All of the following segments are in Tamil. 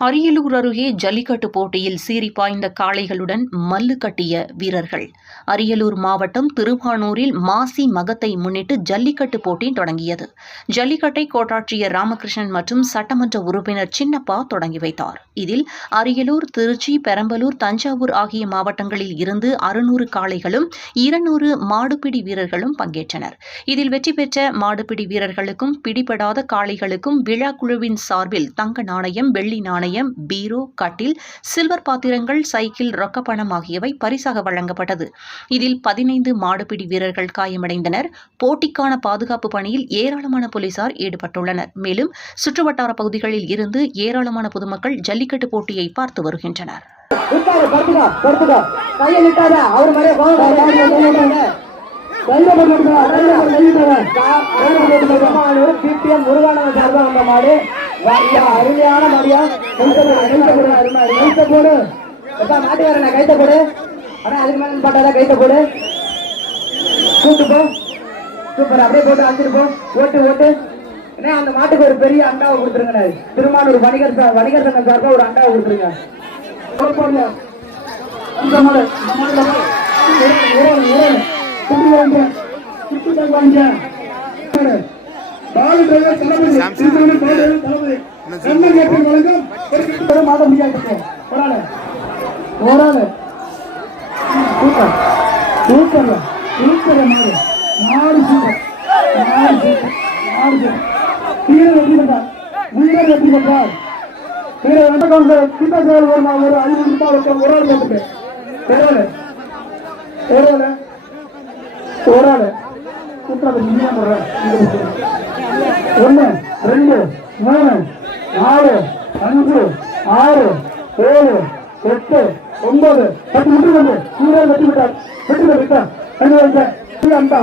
அரியலூர் அருகே ஜல்லிக்கட்டு போட்டியில் சீறி பாய்ந்த காளைகளுடன் மல்லு கட்டிய வீரர்கள். அரியலூர் மாவட்டம் திருவானூரில் மாசி மகத்தை முன்னிட்டு ஜல்லிக்கட்டு போட்டி தொடங்கியது. ஜல்லிக்கட்டை கோட்டாட்சியர் ராமகிருஷ்ணன் மற்றும் சட்டமன்ற உறுப்பினர் சின்னப்பா தொடங்கி வைத்தார். இதில் அரியலூர் திருச்சி பெரம்பலூர் தஞ்சாவூர் ஆகிய மாவட்டங்களில் இருந்து அறுநூறு காளைகளும் இருநூறு மாடுபிடி வீரர்களும் பங்கேற்றனர். இதில் வெற்றி பெற்ற மாடுபிடி வீரர்களுக்கும் பிடிபடாத காளைகளுக்கும் விழா குழுவின் சார்பில் தங்க நாணயம் வெள்ளி நாணயம் பீரோ கட்டில் சில்வர் பாத்திரங்கள் சைக்கிள் ரொக்கப்பணம் ஆகியவை பரிசாக வழங்கப்பட்டது இதில் பதினைந்து மாடுபிடி வீரர்கள் காயமடைந்தனர் போட்டிக்கான பாதுகாப்பு பணியில் ஏராளமான போலீசார் ஈடுபட்டுள்ளனர் மேலும் சுற்றுவட்டார பகுதிகளில் இருந்து ஏராளமான பொதுமக்கள் ஜல்லிக்கட்டு போட்டியை பார்த்து வருகின்றனர் நிக்காத, படுத்துக்கோ, படுத்துக்கோ. கையை நிட்டாத, அவர் மாதிரியே கோவம் வராது, கையை நிட்டாத. கையில போட்டுக்கோ, கையில போட்டு நிட்டாத. கா- கையில போட்டுக்கோ. திருமானூர் PTM முருகானந்தன் சார்பா வந்த மாடு. அருமையான மாடியா. கைத்த போடு, கைத்த போடு, அருமை, கைத்த போடு. எப்பா, மாட்டுக்காரனே, கைத்த போடு. ஆனா அதுக்கு மேல பாட்டாத, கைத்த போடு. கூட்டு போ. சூப்பர் அப்படியே போட்டு அழைச்சிட்டு போ ஓட்டு ஓட்டு ஏன்னா அந்த மாட்டுக்கு ஒரு பெரிய அண்டாவை கொடுத்துருங்க திருமானூர் வணிகர் வணிகர் சங்கம் சார்பா ஒரு அண்டாவை கொடுத்துருங்க குழப்பம்ல. ஒரு ஐநூறு ரூபாய் ஒரு ஆள் ஒரு ஆளு ஒரு ஆளு ஒரு ஆளு ரெண்டு மூணு நாலு அஞ்சு ஆறு ஏழு எட்டு ஒன்பது பத்து முட்டு வெட்டி விட்டார். வெட்டி விட்டார். அஞ்சு அண்டா.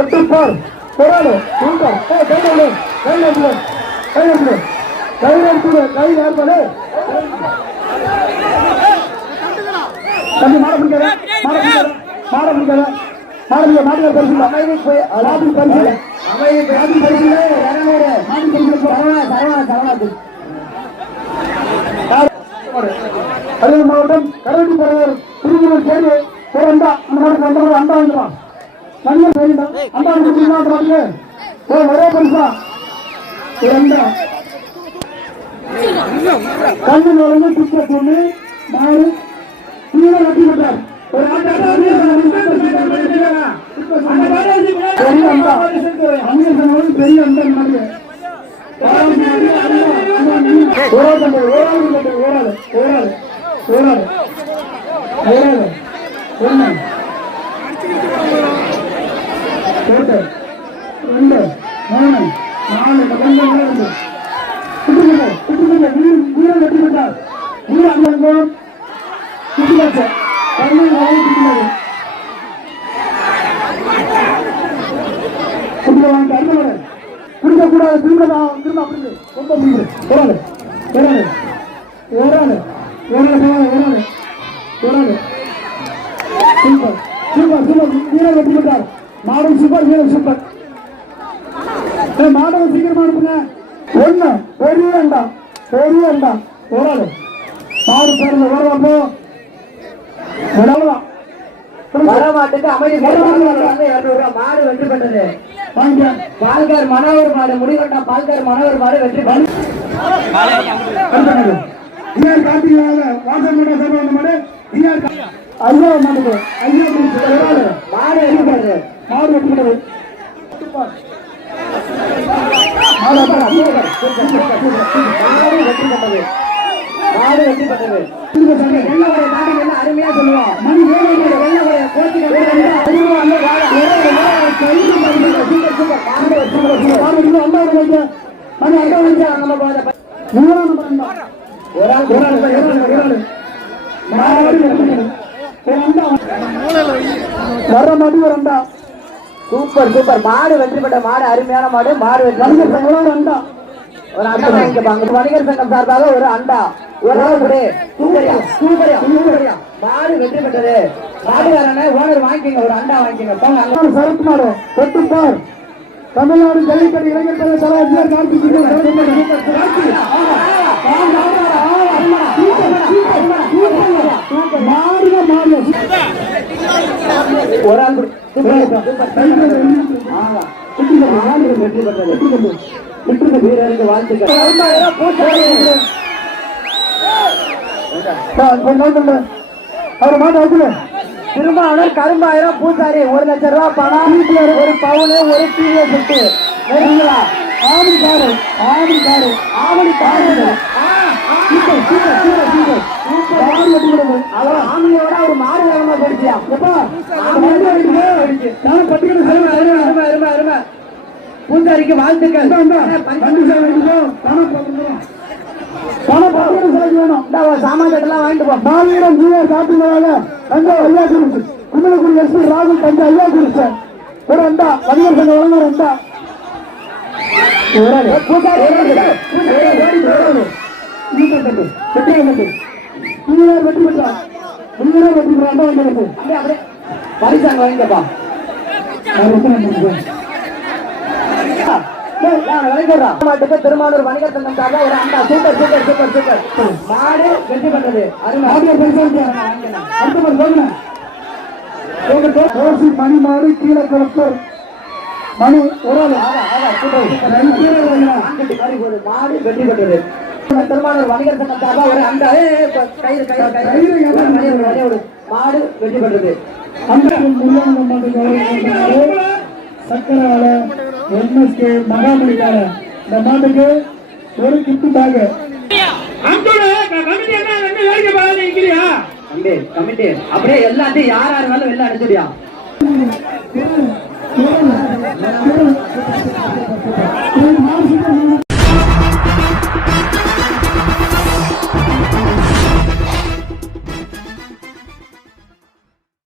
எட்டு பார். ஒரு ஆளு ஏ கையில் கையில் கையில் கையில் கையில் ஏற்பாடு தம்பி மாட பிடிக்காத. மாட பிடிக்காத. மாட பிடிக்காத. மாட பிடிக்காத மாட்டுக்கார பரிசு அமைதி போய் அலாதி பரிசு அமைதி அலாதி பரிசு இரநூறு மாடி பரிசு சரவணா சரவணா சரவணா. அரியலூர் மாவட்டம் கரவட்டி பரவர் திருப்பூர் சேரி. ஒரு அண்டா அந்த மாதிரி அந்த அண்டா வந்துடும் நல்ல சரிடா அண்டா கொடுத்தீங்கன்னா அந்த மாதிரி ஓ ஒரே பரிசா ஒரு அண்டா கண்ணு நுழைஞ்சு டிக்கெட் ஒண்ணு நாலு கீழே வெட்டி விட்டார் ஒரு ஆட்டா பெரிய அண்டா அங்கே சொன்னது பெரிய அண்டா மாதிரி ஓராள் தம்பி, ஓராள் தம்பி, ஓராள், ஓராள், ஓராள், ஓராள். ஒண்ணு. போட்டு. ரெண்டு, மூணு, நாலு, கொஞ்சம் மேல இருந்து. குட்டுக்குங்க, குட்டுக்குங்க, வீர- வீரன் வெற்றி பெற்றார். வீர அங்கங்கம், குட்டியாச்சு. கண்ணன் வாங்கி குட்டினது. குட்டியை திரும்ப திரும்ப அப்படி ரொம்ப முடியுது ஓராது ஓராது ஓராது ஓராது ஓராது ஓராது சூப்பர் சூப்பர் சூப்பர் வீரர் வெற்றி பெற்றார் மாடல் சூப்பர் வீரர் சூப்பர் மாடல் சீக்கிரமா அனுப்புங்க ஒண்ணு மாடு பேருந்து வரமாட்டுக்கு அமைதி மாடு வெற்றி பெற்றது. பால்கார் மனோகர் மாடு முடிவெட்டா பால்கார் மனோகர் மாடு வெற்றி பெற்றது. மாடு வெற்றி பெற்றது. மாடு மாடு அப்புறம் மாடு வெற்றி பெற்றது. மாடு வெற்றி பெற்றது திரும்ப சொல்றேன். வெள்ள உடைய நாடு என்ன அருமையா சொல்லுவோம் மணி ஏழு மணி வெள்ள உடைய கோச்சி மாடு வந்து அண்டா வைக்க மணி அண்டா வைக்க நம்ம பாத மூணாம் நம்பர். அண்டா ஒரு ஆள் ஒரு ஆள் ஒரு ஆள் ஒரு ஆள் மாடு வெட்டி விட்டது. ஒரு அண்டா வர மாடி ஒரு அண்டா சூப்பர் சூப்பர். மாடு வெற்றி பெற்ற மாடு அருமையான மாடு. மாடு வெற்றி ஒரு அண்டா வாங்கிப்பாங்க வணிகர் சங்கம் சார்பாக ஒரு அண்டா. ஒரு நாள் விடு சூப்பரியா சூப்பரியா சூப்பரியா மாடு வெற்றி பெற்றது மாடுகாரன ஓனர் வாங்கிக்கங்க ஒரு அண்டா வாங்கிக்கங்க போங்க அங்க சரத்குமார் தமிழ்நாடு ஜல்லிக்கட்டு இளைஞர் தலைவர் தலைவர் கார்த்திக் ஒரு ஆள் வெற்றி பெற்றது வீரருக்கு வாழ்த்துக்கள் அவர் மாட்ட திருமாவளர் கரும்பாயிரம் பூசாரி ஒரு லட்சம் ரூபாய் பணம் ஒரு பவுனு ஒரு டிவியை சுட்டு சரிங்களா ஆவணி காரு ஆவணி காரு ஆவணி காரு. ஆமியோட ஒரு மாடு வேகமா போயிடுச்சியா? எப்பா? ஆவணி பார்க்கணும் வேணும். சாமான் கட்டெல்லாம் வாங்கிட்டு போ. மாவீரம் ஜீவா சாப்பிடுவாங்க தஞ்சை ஐயா குறிச்சு எஸ்பி ராகுல் ஐயா குறிச்சு ஒரு அண்டா வணிகர் சங்க வழங்குற அண்டா. வெற்றி வெற்றி அண்டா பரிசாங்க வாங்கிக்கப்பா. மாட்டுக்கு திருமானூர் வணிகர் சங்கம் சார்பா ஒரு அண்டா சூப்பர் சூப்பர் சூப்பர் சூப்பர். மாடு வெற்றி பெற்றது. அருமை. மணி மாடு கீழே கலப்பர் மணி ஒரு மாடு வெற்றி பெற்றது. திருமானூர் வணிகர் சங்கம் சார்பா ஒரு அண்டா. கயிறு கயிறு கயிறு. ஒரு மாடு வெற்றி பெற்றது. சக்கரால எம்எஸ்கே மகாமணிக்கான இந்த மாட்டுக்கு ஒரு கிஃப்ட் பேக் அப்படியே எல்லாத்தையும் யார் யார் வேலை வெளில அனுப்பிச்சுடியா? Thank you.